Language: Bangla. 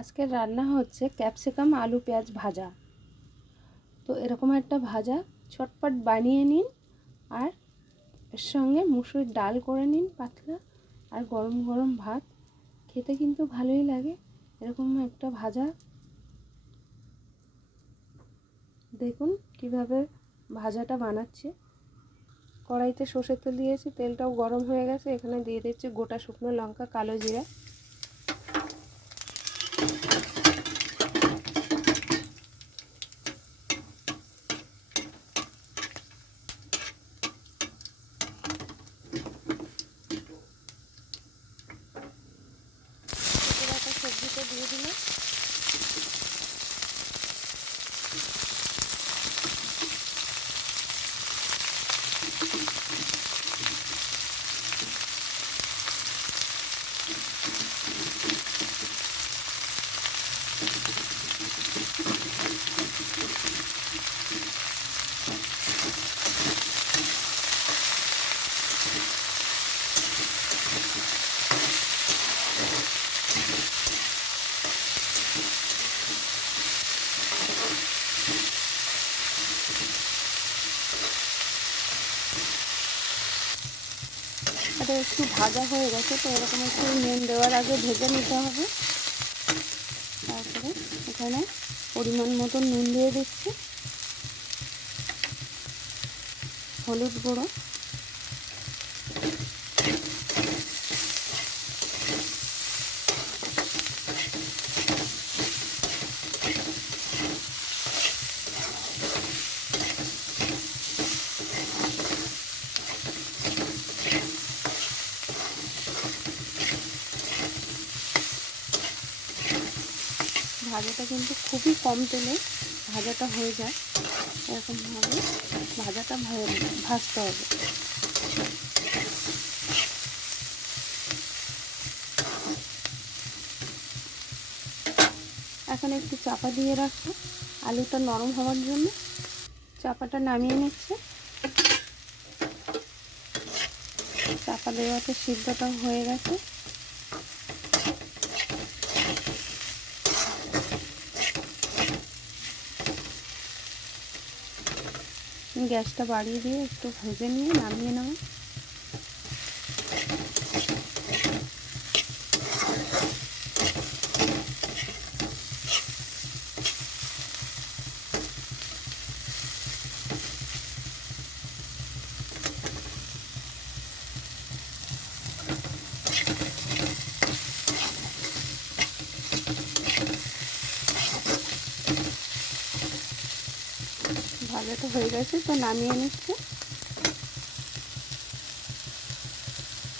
আজকের রান্না হচ্ছে ক্যাপসিকাম, আলু, পেঁয়াজ ভাজা। তো এরকম একটা ভাজা, ছটপট বানিয়ে নিন আর এর সঙ্গে মুসুরির ডাল করে নিন পাতলা আর গরম গরম ভাত। খেতে কিন্তু ভালোই লাগে, এরকম একটা ভাজা। দেখুন কীভাবে ভাজাটা বানাচ্ছে। কড়াইতে সর্ষের তেল দিয়েছি, তেলটাও গরম হয়ে গেছে, এখানে দিয়ে দিচ্ছি গোটা শুকনো লঙ্কা, কালো জিরা। সবজিটা দিয়ে দিলাম। এটা একটু ভাজা হয়ে গেছে, তো এরকম একটু নুন দেওয়ার আগে ভেজে নিতে হবে। তারপরে এখানে পরিমাণ মতো নুন দিয়ে দিচ্ছি। হলুদ গুঁড়ো। ভাজাটা কিন্তু খুবই কম তেলে ভাজাটা হয়ে যায়। এরকমভাবে ভাজাটা ভাজতে হবে। এখন একটু চাপা দিয়ে রাখব। আলুটা নরম হওয়ার জন্য চাপাটা নামিয়ে নিচ্ছে। চাপা দেওয়াতে সিদ্ধটা হয়ে গেছে। গ্যাসটা বাড়িয়ে দিয়ে একটু ভেজে নিয়ে নামিয়ে নেব। ভাজাটা হয়ে গেছে তো নামিয়ে নিচ্ছে।